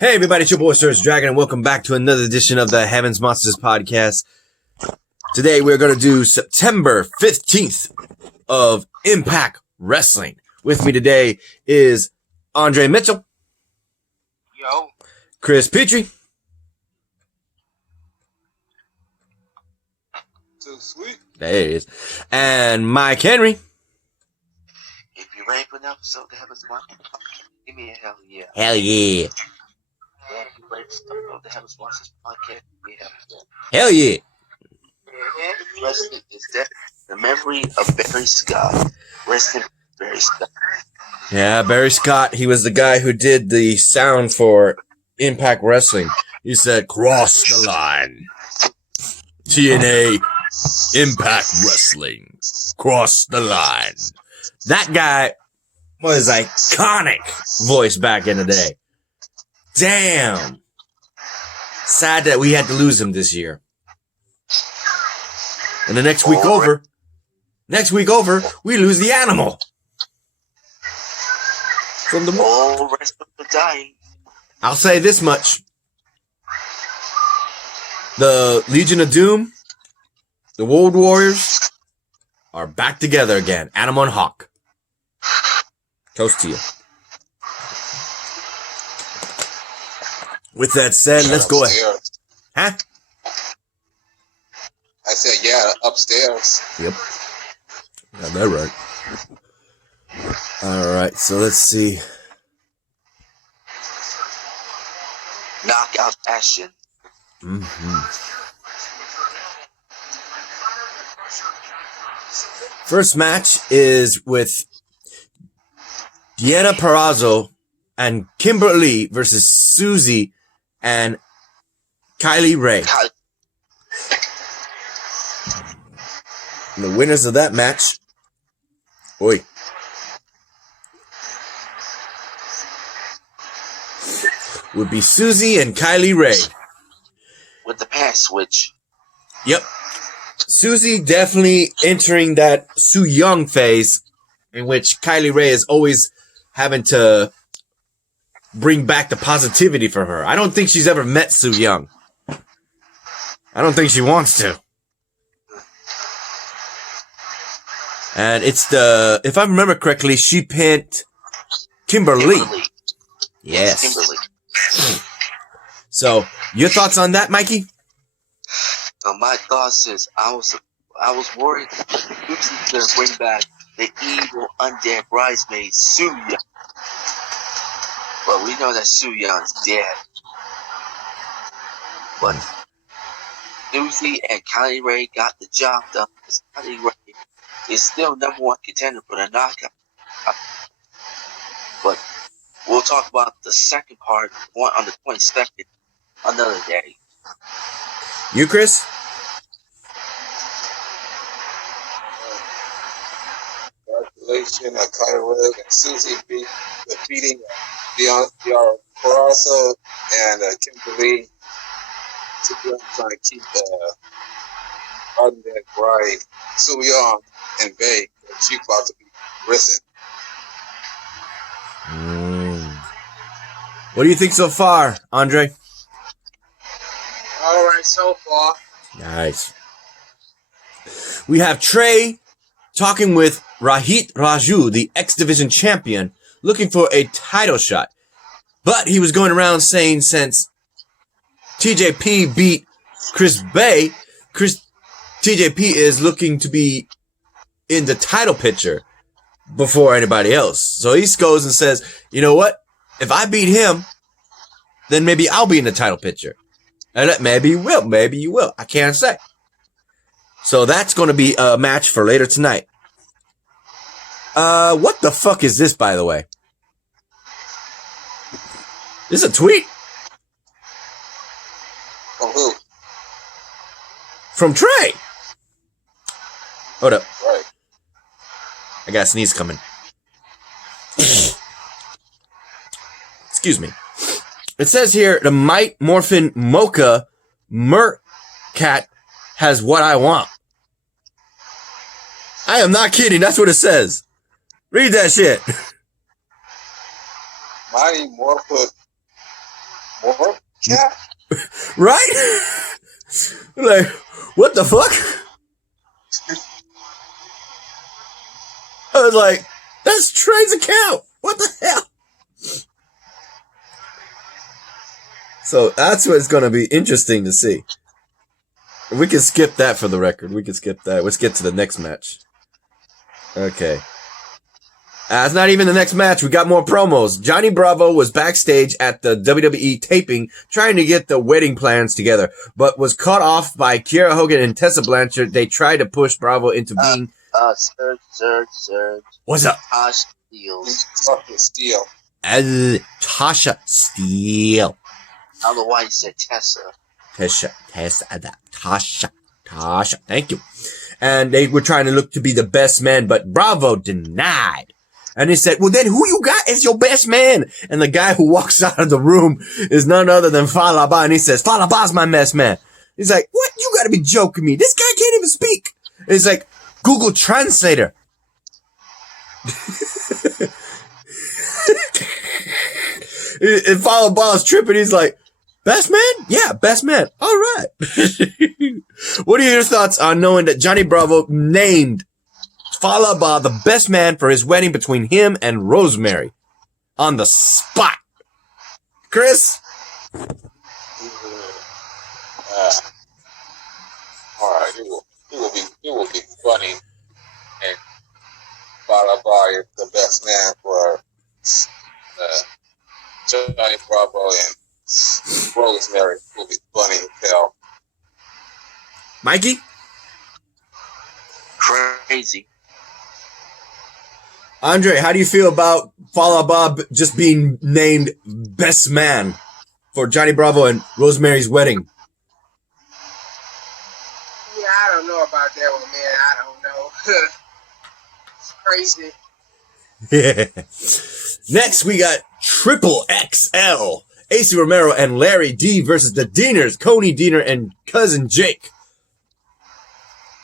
Hey everybody, it's your boy Sir Dragon, and welcome back to another edition of the Heavens Monsters podcast. Today we're going to do September 15th of Impact Wrestling. With me today is Andre Mitchell. Yo. Chris Petrie. Too sweet. There he is. And Mike Henry. If you're ready for an episode of Heavens Monsters, give me a hell yeah. Hell yeah. Yeah, if you're ready for something of the Heavens Monsters podcast, give me a hell yeah. Hell yeah. Wrestling is death. The memory of Barry Scott. Rest in Barry Scott. Yeah, Barry Scott, he was the guy who did the sound for Impact Wrestling. He said, cross the line. TNA Impact Wrestling. Cross the line. That guy was iconic voice back in the day. Damn. Sad that we had to lose him this year. And the next week over, we lose the animal. From the all rest of the dying. I'll say this much. The Legion of Doom, the World Warriors, are back together again. Animal and Hawk. Toast to you. With that said, let's go ahead. Huh? I said, yeah, upstairs. Yep. Got that right. Alright, so let's see. Knockout action. First match is with Deanna Purrazzo and Kimberly versus Susie and Kylie Ray. And the winners of that match, would be Susie and Kylie Ray. With the pass switch. Yep. Susie definitely entering that Su Yung phase in which Kylie Ray is always having to bring back the positivity for her. I don't think she's ever met Su Yung. I don't think she wants to. And it's if I remember correctly, she pinned Kimberly. Yes. Kimberly. So, your thoughts on that, Mikey? My thoughts is I was worried Lucy's gonna bring back the evil undead bridesmaid Su Yung. But we know that Su Young's dead. But Susie and Kylie Ray got the job done because Kylie Ray is still number one contender for the knockout. But we'll talk about the second part on the 22nd another day. You, Chris? Congratulations, Kylie Ray and Susie defeating Deanna Purrazzo and Kimberly. Trying to keep the undead bride Su Yung in bay. She's about to be risen. What do you think so far, Andre? All right, so far. Nice. We have Trey talking with Rahit Raju, the X Division champion, looking for a title shot. But he was going around saying since TJP beat Chris Bay, TJP is looking to be in the title picture before anybody else. So he goes and says, you know what? If I beat him, then maybe I'll be in the title picture. And maybe you will. I can't say. So that's going to be a match for later tonight. What the fuck is this, by the way? This is a tweet? From who? From Trey. Hold up. Right. I got a sneeze coming. Excuse me. It says here, the Might Morphin Mocha Mercat has what I want. I am not kidding. That's what it says. Read that shit. Mighty Morphin More cat? Right? Like, what the fuck? I was like, that's Trey's account. What the hell? So that's what's going to be interesting to see. We can skip that for the record. We can skip that. Let's get to the next match. Okay. It's not even the next match. We got more promos. Johnny Bravo was backstage at the WWE taping trying to get the wedding plans together, but was cut off by Kiera Hogan and Tessa Blanchard. They tried to push Bravo into being... Serge. What's up? Tasha Steele. Fucking Steel. Tasha Steele. I don't know why you said Tessa. Tasha. Thank you. And they were trying to look to be the best man, but Bravo denied. And they said, well, then who you got as your best man? And the guy who walks out of the room is none other than Falaba. And he says, Falaba's my best man. He's like, what? You gotta be joking me. This guy can't even speak. And he's like, Google Translator. And Falaba's tripping. He's like, best man? Yeah, best man. All right. What are your thoughts on knowing that Johnny Bravo named Falaba the best man for his wedding between him and Rosemary on the spot? Chris? All right, it will be funny, and Falaba is the best man for Johnny Bravo, and Rosemary will be funny as hell. Mikey? Crazy. Andre, how do you feel about Falaba just being named best man for Johnny Bravo and Rosemary's wedding? Yeah, I don't know about that one, man. I don't know. It's crazy. Yeah. Next, we got Triple XL. AC Romero and Larry D versus the Deaners, Coney Deaner and Cousin Jake.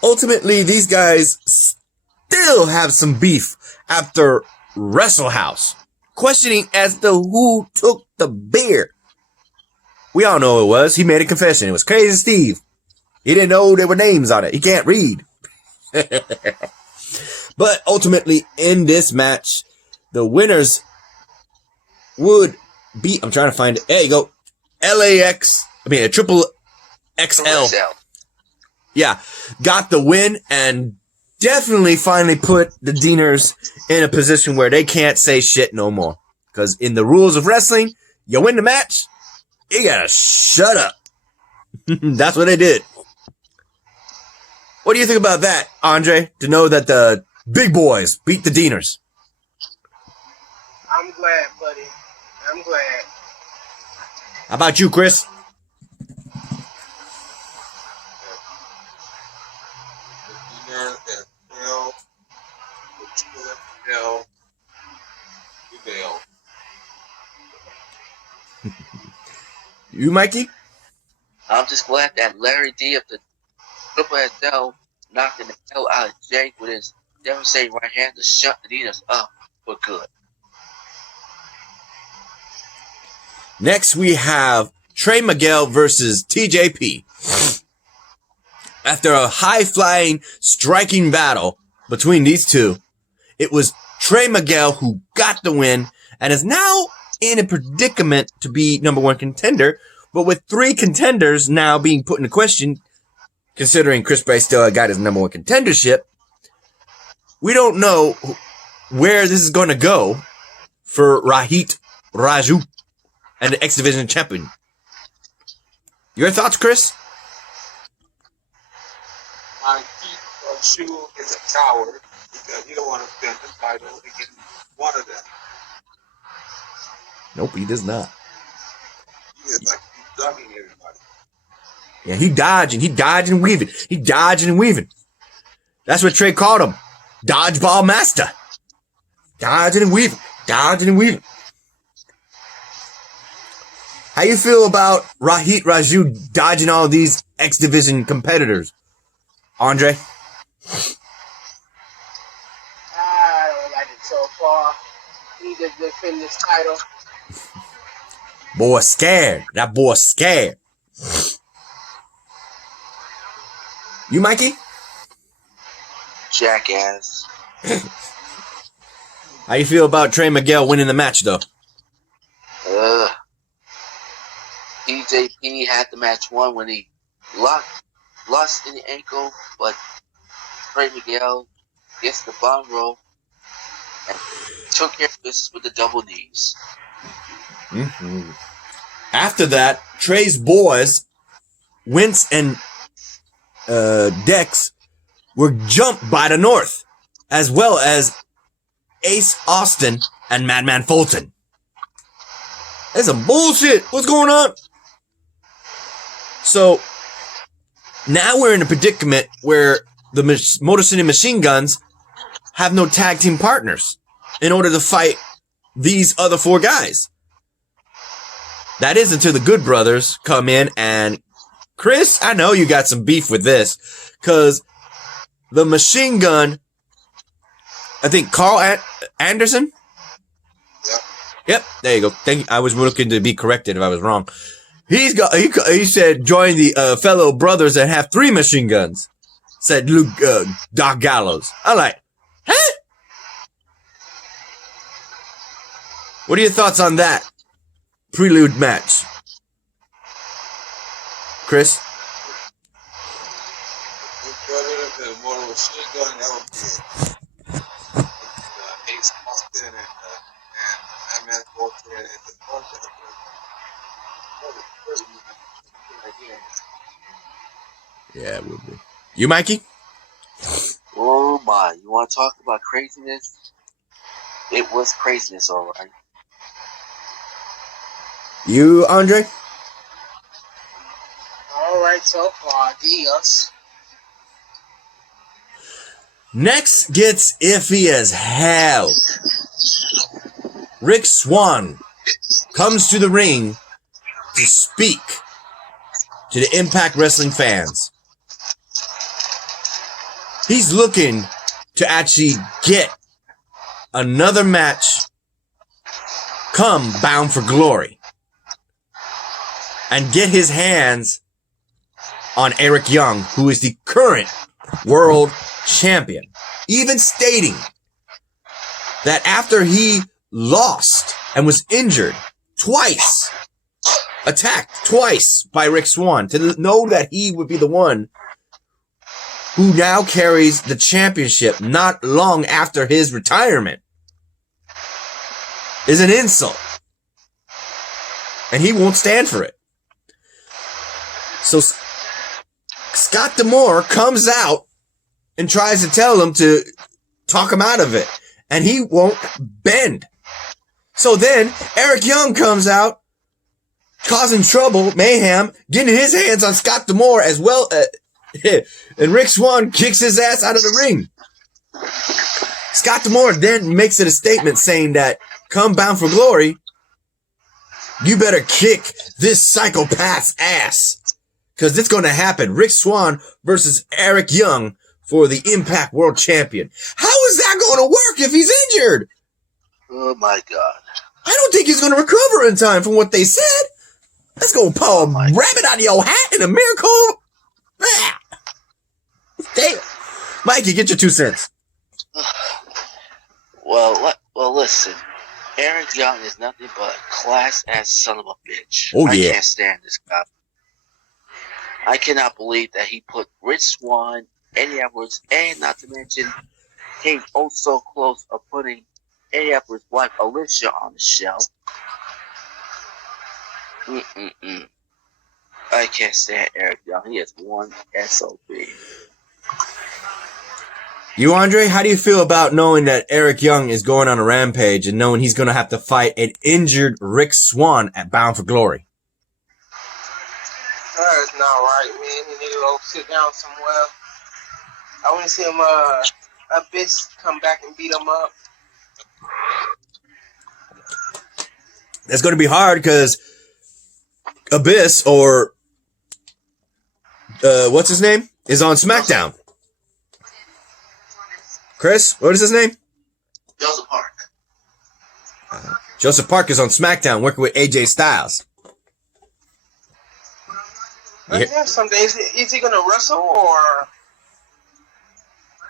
Ultimately, these guys still have some beef after Wrestle House, questioning as to who took the beer. We all know it was. He made a confession. It was Crazy Steve. He didn't know there were names on it. He can't read. But ultimately, in this match, the winners would be, I'm trying to find it. There you go. Triple XL. Yeah, got the win and definitely finally put the Deaners in a position where they can't say shit no more. Because in the rules of wrestling, you win the match, you gotta shut up. That's what they did. What do you think about that, Andre? To know that the big boys beat the Deaners. I'm glad, buddy. I'm glad. How about you, Chris? You, Mikey? I'm just glad that Larry D of the Triple XL knocked the hell out of Jake with his devastating right hand to shut the Deaners up for good. Next, we have Trey Miguel versus TJP. After a high-flying, striking battle between these two, it was Trey Miguel who got the win and is now in a predicament to be number one contender, but with three contenders now being put into question, considering Chris Bray still got his number one contendership, we don't know where this is going to go for Rohit Raju and the X Division champion. Your thoughts, Chris? Raju is a coward because he don't want to spend the title against one of them. Nope, he does not. He is like he's ducking everybody. Yeah, he dodging and weaving. He dodging and weaving. That's what Trey called him. Dodgeball master. Dodging and weaving. Dodging and weaving. How you feel about Rohit Raju dodging all these X Division competitors? Andre? I don't like it so far. He need to defend this title. Boy scared. That boy scared. You, Mikey? Jackass. How you feel about Trey Miguel winning the match, though? TJP had the match won when he lost in the ankle, but Trey Miguel gets the bottom row and took care of business with the double knees. Mm-hmm. After that, Trey's boys, Wince and Dex, were jumped by the North, as well as Ace Austin and Madman Fulton. That's some bullshit. What's going on? So, now we're in a predicament where the Motor City Machine Guns have no tag team partners in order to fight these other four guys. That is until the Good Brothers come in and Chris, I know you got some beef with this because the Machine Gun, I think Carl Anderson. Yep, there you go. Thank you. I was looking to be corrected if I was wrong. He said join the fellow brothers that have 3 machine guns. Said Luke Doc Gallows. I'm like, huh? What are your thoughts on that prelude match, Chris? Ace Austin and Madman Fulton and the Yeah, it would be. You, Mikey? Oh my, you want to talk about craziness? It was craziness, alright. You, Andre? Alright so far, Dios. Next gets iffy as hell. Rick Swann comes to the ring to speak to the Impact Wrestling fans. He's looking to actually get another match come Bound for Glory and get his hands on Eric Young, who is the current world champion, even stating that after he lost and was injured twice, attacked twice by Rick Swann, to know that he would be the one who now carries the championship not long after his retirement is an insult. And he won't stand for it. So Scott D'Amore comes out and tries to tell him to talk him out of it. And he won't bend. So then Eric Young comes out, causing trouble, mayhem, getting his hands on Scott D'Amore as well. And Rick Swann kicks his ass out of the ring. Scott D'Amore then makes it a statement saying that come Bound for Glory, you better kick this psychopath's ass. Because it's going to happen. Rick Swann versus Eric Young for the Impact World Champion. How is that going to work if he's injured? Oh my God. I don't think he's going to recover in time from what they said. Let's go pull a rabbit out of your hat in a miracle. Ah. Damn. Mikey, get your 2 cents. Well, listen. Eric Young is nothing but a class-ass son of a bitch. Oh, yeah. I can't stand this guy. I cannot believe that he put Rich Swann, Eddie Edwards, and not to mention, came oh so close of putting Eddie Edwards' wife Alicia on the show. I can't stand Eric Young. He is one SOB. You, Andre, how do you feel about knowing that Eric Young is going on a rampage and knowing he's going to have to fight an injured Rick Swann at Bound for Glory? It's not right, man. He need to go sit down somewhere. I want to see him, Abyss come back and beat him up. That's going to be hard because Abyss, or what's his name, is on SmackDown. Chris, what is his name? Joseph Park. Joseph Parker's on SmackDown working with AJ Styles. Is there something? Is he gonna wrestle or?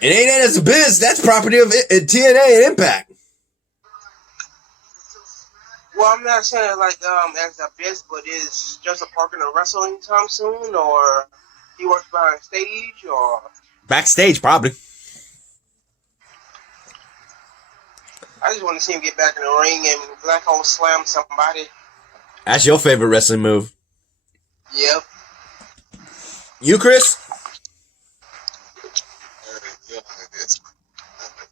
It ain't as a biz. That's property of TNA and Impact. Well, I'm not saying like as a biz, but is Joseph Parker gonna wrestle anytime soon, or he works behind stage, or Backstage, probably. I just want to see him get back in the ring and black hole slam somebody. That's your favorite wrestling move. Yep. You, Chris?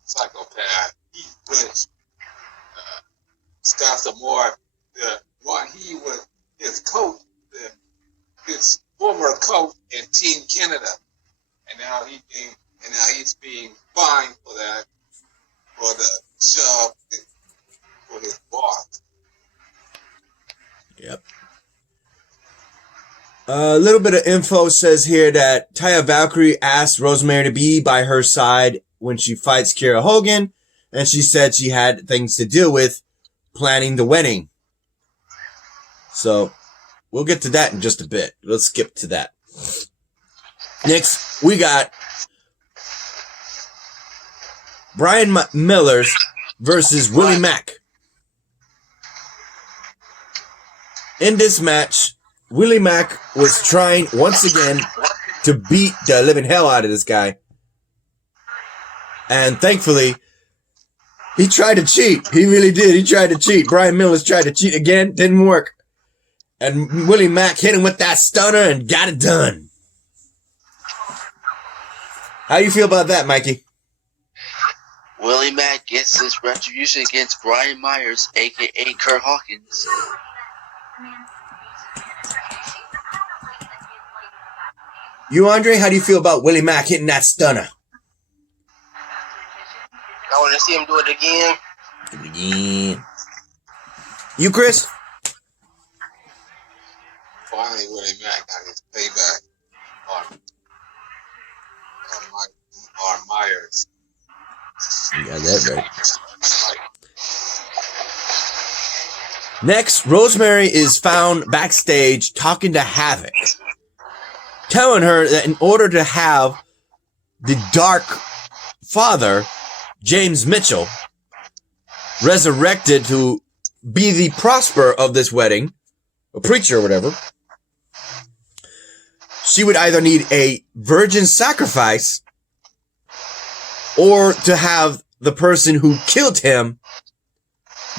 Psychopath. He was Scott Moore. While he was his coach, his former coach in Team Canada, and now he's being fined for that, for the shove for his boss. Yep. A little bit of info says here that Taya Valkyrie asked Rosemary to be by her side when she fights Kiera Hogan, and she said she had things to deal with planning the wedding. So we'll get to that in just a bit. Let's skip to that. Next, we got Brian Millers versus Willie Mack. In this match, Willie Mack was trying once again to beat the living hell out of this guy. And thankfully, he tried to cheat. He really did. He tried to cheat. Brian Millers tried to cheat again. Didn't work. And Willie Mack hit him with that stunner and got it done. How you feel about that, Mikey? Willie Mack gets his retribution against Brian Myers, a.k.a. Kurt Hawkins. You, Andre, how do you feel about Willie Mack hitting that stunner? I want to see him do it again. Do it again. You, Chris? Finally, Willie Mack got his payback on Myers. You got that right. Next, Rosemary is found backstage talking to Havoc, telling her that in order to have the Dark Father, James Mitchell, resurrected to be the prosper of this wedding, a preacher or whatever, she would either need a virgin sacrifice or to have the person who killed him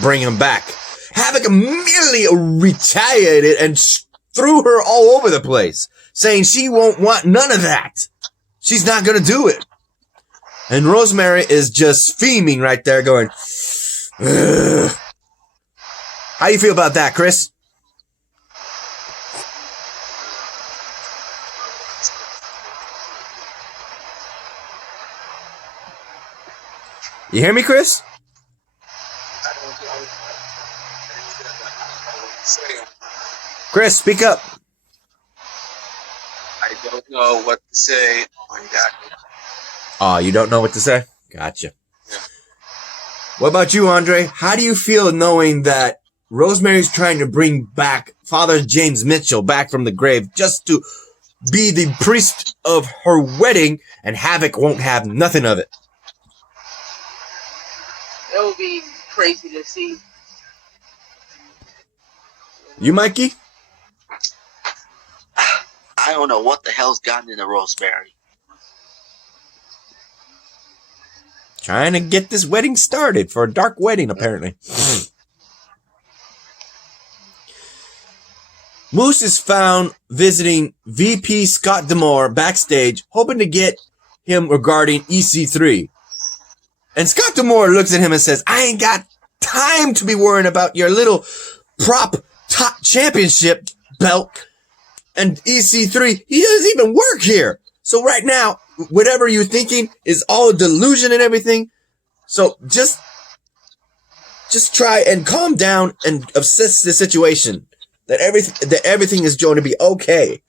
bring him back. Havoc immediately retaliated and threw her all over the place, saying she won't want none of that. She's not going to do it. And Rosemary is just fuming right there going, ugh. How you feel about that, Chris? You hear me, Chris? Chris, speak up. I don't know what to say on that. Oh, you don't know what to say? Gotcha. Yeah. What about you, Andre? How do you feel knowing that Rosemary's trying to bring back Father James Mitchell back from the grave just to be the priest of her wedding, and Havoc won't have nothing of it? That would be crazy to see. You, Mikey? I don't know what the hell's gotten into Rosemary. Trying to get this wedding started for a dark wedding, apparently. Moose is found visiting VP Scott D'Amore backstage, hoping to get him regarding EC3. And Scott D'Amore looks at him and says, I ain't got time to be worrying about your little prop top championship belt. And EC3, he doesn't even work here. So right now, whatever you're thinking is all a delusion and everything. So just try and calm down and assess the situation. That everything is going to be okay.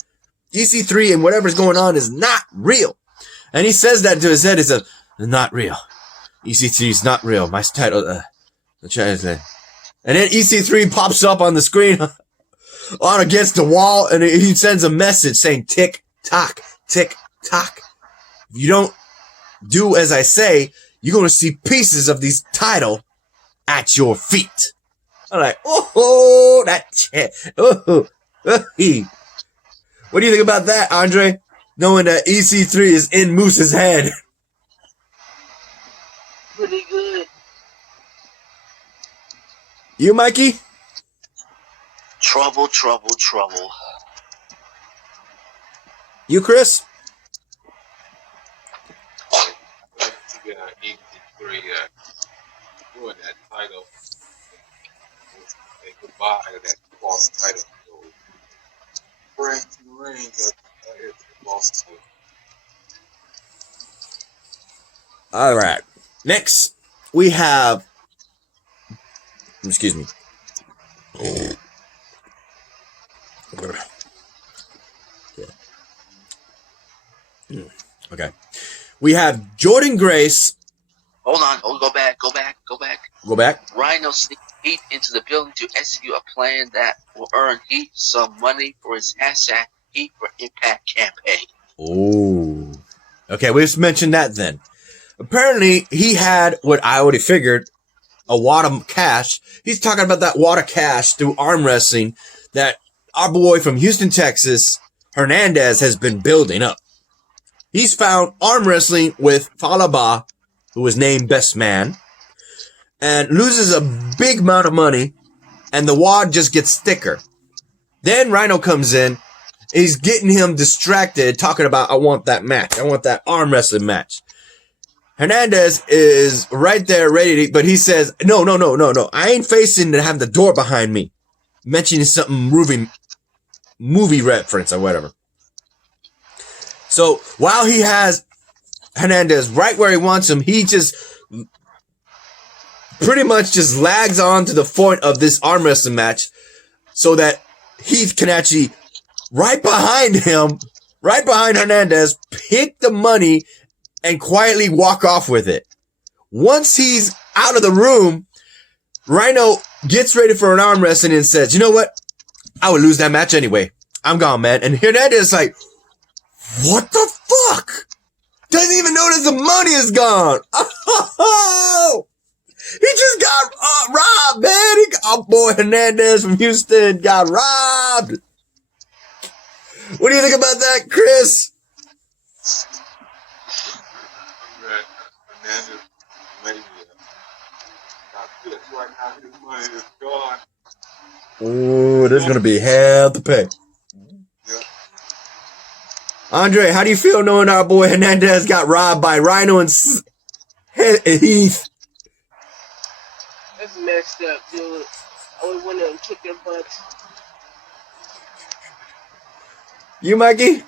EC3 and whatever's going on is not real. And he says that to his head. He says, not real. EC3 is not real. My title, And then EC3 pops up on the screen on against the wall, and he sends a message saying, tick, tock, tick, tock. If you don't do as I say, you're going to see pieces of these title at your feet. I'm like, oh, that chant. Oh, what do you think about that, Andre? Knowing that EC3 is in Moose's head. Pretty good. You, Mikey? Trouble, trouble, trouble. You, Chris? E3 doing that title. Say goodbye to that false title. So, bring to the ring because that is the false title. All right. Next, we have. Excuse me. Okay. We have Jordan Grace. Hold on. Oh, go back. Go back. Rhino sneaked Heat into the building to execute a plan that will earn Heat some money for his hashtag Heat for Impact campaign. Oh. Okay, we just mentioned that then. Apparently, he had what I already figured, a wad of cash. He's talking about that wad of cash through arm wrestling that our boy from Houston, Texas, Hernandez, has been building up. He's found arm wrestling with Falaba, who was named Best Man, and loses a big amount of money, and the wad just gets thicker. Then Rhino comes in. He's getting him distracted, talking about, I want that match. I want that arm wrestling match. Hernandez is right there ready to, but he says, no. I ain't facing to have the door behind me. Mentioning something movie reference or whatever. So while he has Hernandez right where he wants him, he just pretty much just lags on to the point of this arm wrestling match so that Heath can actually right behind Hernandez, pick the money and quietly walk off with it. Once he's out of the room, Rhino gets ready for an arm wrestling and says, you know what? I would lose that match anyway. I'm gone, man. And Hernandez is like, what the fuck? Doesn't even notice the money is gone. Oh, he just got robbed, man. Our boy Hernandez from Houston got robbed. What do you think about that, Chris? Hernandez maybe not good right now. His money is gone. Oh, there's gonna be hell to pay. Yeah. Andre, how do you feel knowing our boy Hernandez got robbed by Rhino and Heath? That's messed up, dude. I would want to kick their butts. You, Mikey?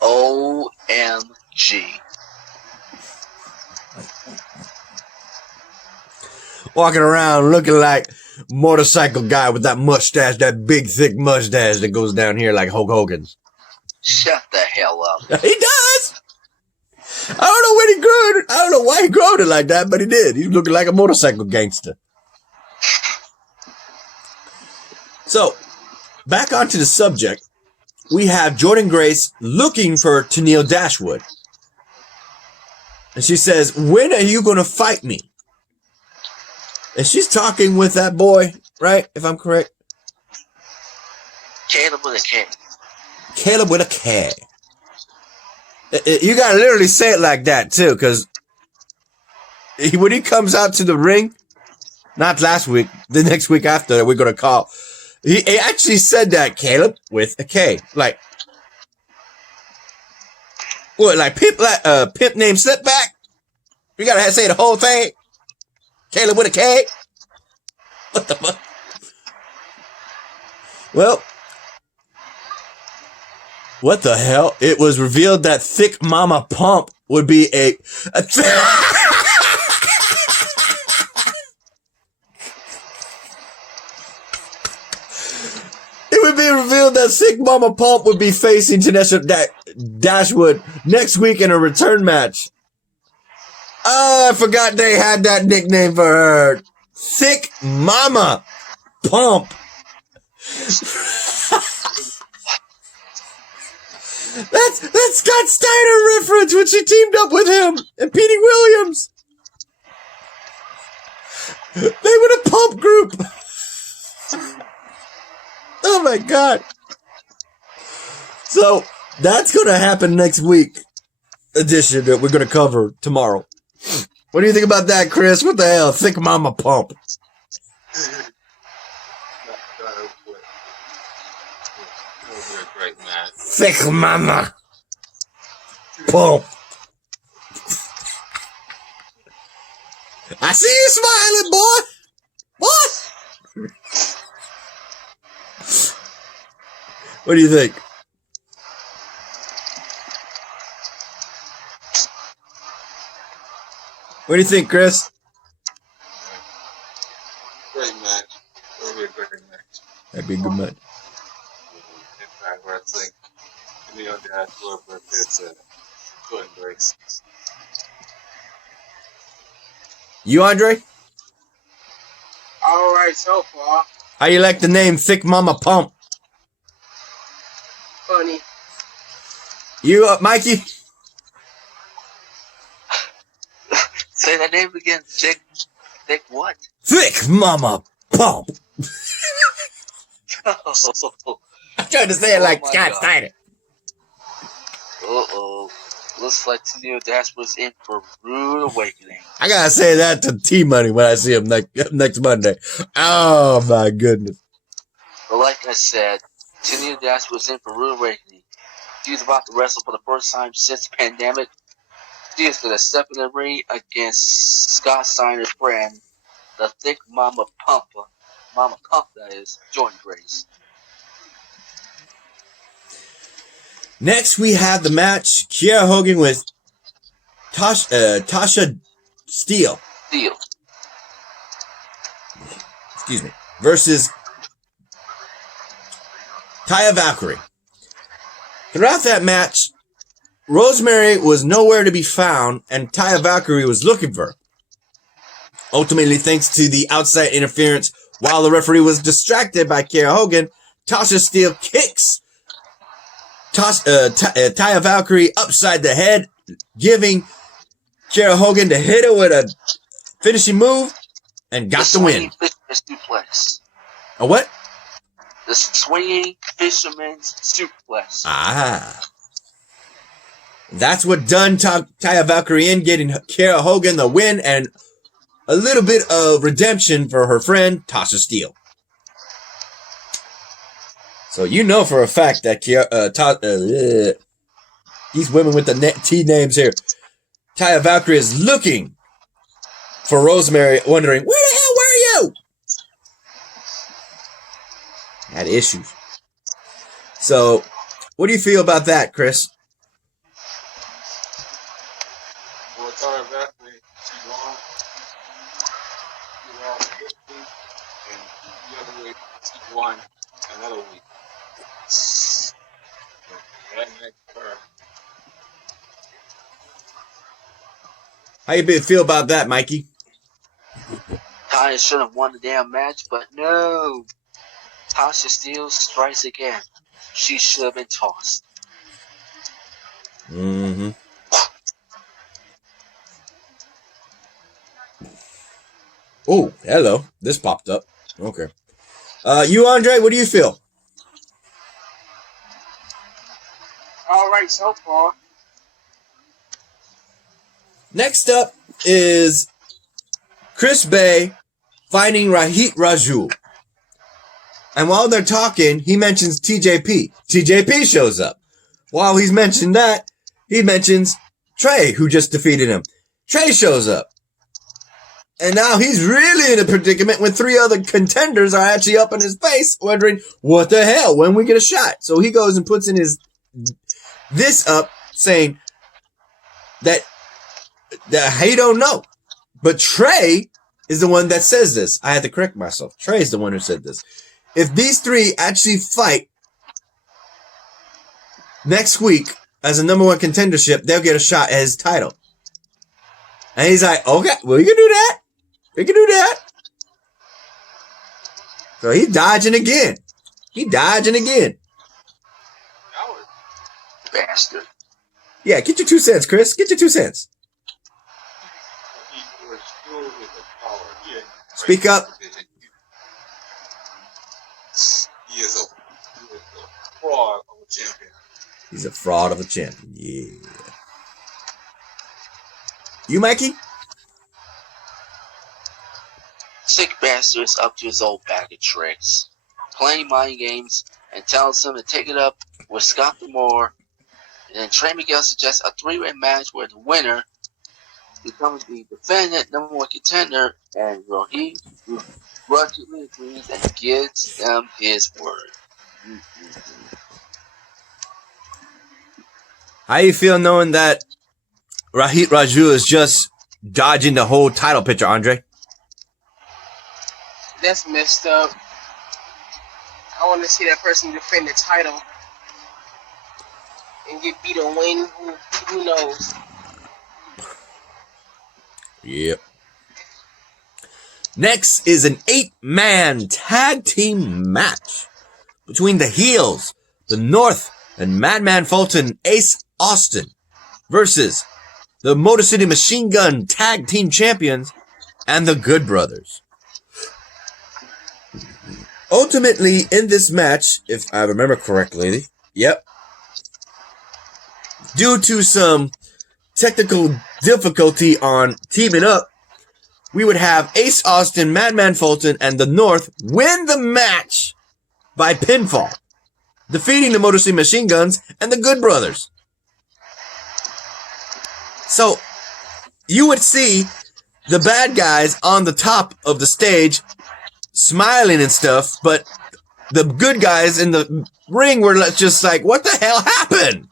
OMG. Walking around looking like motorcycle guy with that mustache, that big thick mustache that goes down here like Hulk Hogan's. Shut the hell up. He does. I don't know when he grew it. I don't know why he grew it like that, but he did. He's looking like a motorcycle gangster. So, back onto the subject. We have Jordan Grace looking for Tennille Dashwood. And she says, when are you going to fight me? And she's talking with that boy, right? If I'm correct. Caleb with a K. Caleb with a K. You got to literally say it like that, too, because when he comes out to the ring, not last week, the next week after that we're going to call, he actually said that, Caleb with a K. Like, what, like pimp named Slipback? You got to say the whole thing? Caleb with a K? What the fuck? Well, what the hell? It was revealed that Thick Mama Pump would be a It would be revealed that Thick Mama Pump would be facing Tennille Dashwood next week in a return match. Oh, I forgot they had that nickname for her. Thick Mama Pump. That's Scott Steiner reference when she teamed up with him and Petey Williams. They were the Pump group. Oh my God. So that's going to happen next week edition that we're going to cover tomorrow. What do you think about that, Chris? What the hell? Thick Mama Pump. Thick Mama Pump. I see you smiling, boy. What? What do you think? What do you think, Chris? Great match. It'll be a great match. That'd be a good match. Impact Wrestling. Dashboard, but it's a good embrace. You, Andre? All right, so far. How you like the name Thick Mama Pump? Funny. You, Mikey? Say that name again. Thick what? Thick Mama Pump. Oh, I'm trying to say it like my Scott God. Steiner. Uh-oh. Looks like Tennille Dasper's in for a rude awakening. I gotta say that to T-Money when I see him next Monday. Oh my goodness. But like I said, Tennille Dasper's in for a rude awakening. She's about to wrestle for the first time since the pandemic. She is going to step in the ring against Scott Steiner's friend, the Thick Mama Pump, that is, Jordan Grace. Next, we have the match: Kiera Hogan with Tasha Steele. Excuse me. Versus Taya Valkyrie. Throughout that match, Rosemary was nowhere to be found, and Taya Valkyrie was looking for her. Ultimately, thanks to the outside interference, while the referee was distracted by Kiera Hogan, Tasha Steele kicks Taya Valkyrie upside the head, giving Kiera Hogan to hit her with a finishing move, and got the win. Suplex. A what? The swinging fisherman's suplex. Ah. That's what done Taya Valkyrie in, getting Kiera Hogan the win and a little bit of redemption for her friend, Tasha Steele. So you know for a fact that these women with the T names here, Taya Valkyrie is looking for Rosemary, wondering, where the hell were you? Had issues. So, what do you feel about that, Chris? Well, Tara Valkyrie, she won. She lost 50, and the other way, she won another week. That makes her. How you feel about that, Mikey? Taya should have won the damn match, but no. Tasha Steele strikes again. She should have been tossed. Mm-hmm. Oh, hello. This popped up. Okay. You, Andre, what do you feel? All right, so far. Next up is Chris Bay fighting Rohit Raju. And while they're talking, he mentions TJP. TJP shows up. While he's mentioned that, he mentions Trey, who just defeated him. Trey shows up. And now he's really in a predicament when three other contenders are actually up in his face, wondering, what the hell, when we get a shot? So he goes and puts in this up, saying that he don't know. But Trey is the one that says this. I had to correct myself. Trey is the one who said this. If these three actually fight next week as a number one contendership, they'll get a shot at his title. And he's like, okay, well, we can do that. We can do that. So he's dodging again. Bastard. Yeah, get your 2 cents, Chris. Get your 2 cents. Speak up. He is a fraud of a champion. He's a fraud of a champion. Yeah. You, Mikey? Sick bastard is up to his old bag of tricks, playing mind games, and tells him to take it up with Scott D'Amore. And then Trey Miguel suggests a 3-way match where the winner becomes the defendant number 1 contender, and Rohit grudgingly agrees and gives them his word. How you feel knowing that Rohit Raju is just dodging the whole title picture, Andre? That's messed up. I want to see that person defend the title and get beat or win. Who knows? Yep. Next is an 8-man tag team match between the Heels, the North, and Madman Fulton, Ace Austin versus the Motor City Machine Gun Tag Team Champions and the Good Brothers. Ultimately, in this match, if I remember correctly, due to some technical difficulty on teaming up, we would have Ace Austin, Madman Fulton, and the North win the match by pinfall, defeating the Motor City Machine Guns and the Good Brothers. So, you would see the bad guys on the top of the stage smiling and stuff, but the good guys in the ring were just like, what the hell happened?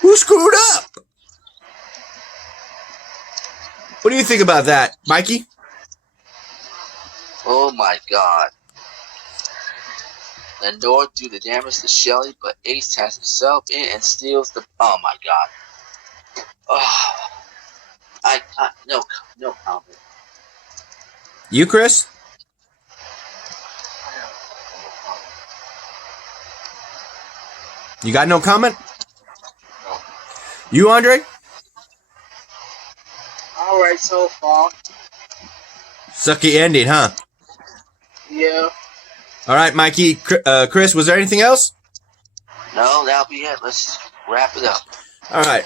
Who screwed up? What do you think about that, Mikey? Oh my God. The North do the damage to Shelly, but Ace has himself in and steals the. Oh my God. Oh, no comment. You, Chris? You got no comment? No. You, Andre? All right, so far. Sucky ending, huh? Yeah. All right, Mikey. Chris, was there anything else? No, that'll be it. Let's wrap it up. All right.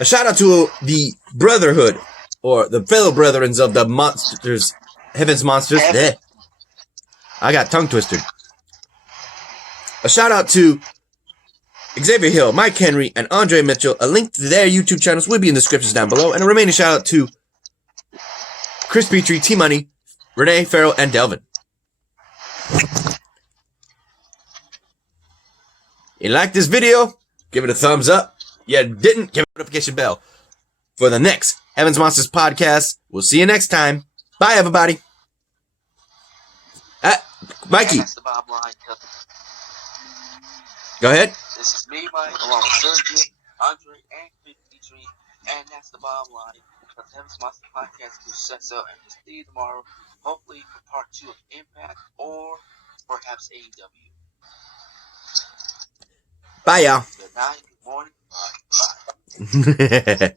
A shout out to the Brotherhood, or the fellow brethrens of the Monsters, Heaven's Monsters. Heaven. I got tongue twisted. A shout out to Xavier Hill, Mike Henry, and Andre Mitchell. A link to their YouTube channels will be in the descriptions down below. And a remaining shout out to Chris Petrie, T-Money, Renee, Farrell, and Delvin. You like this video? Give it a thumbs up. You didn't? Give it a notification bell for the next Heaven's Monsters podcast. We'll see you next time. Bye, everybody. Mikey. And that's the bottom line. Go ahead. This is me, Mike, along with Sergio, Andre, and Chris Petrie, and that's the bottom line. The Heaven's Monsters podcast will set out and we'll see you tomorrow, hopefully for part 2 of Impact or perhaps AEW. Bye, y'all. Good night, good morning, bye.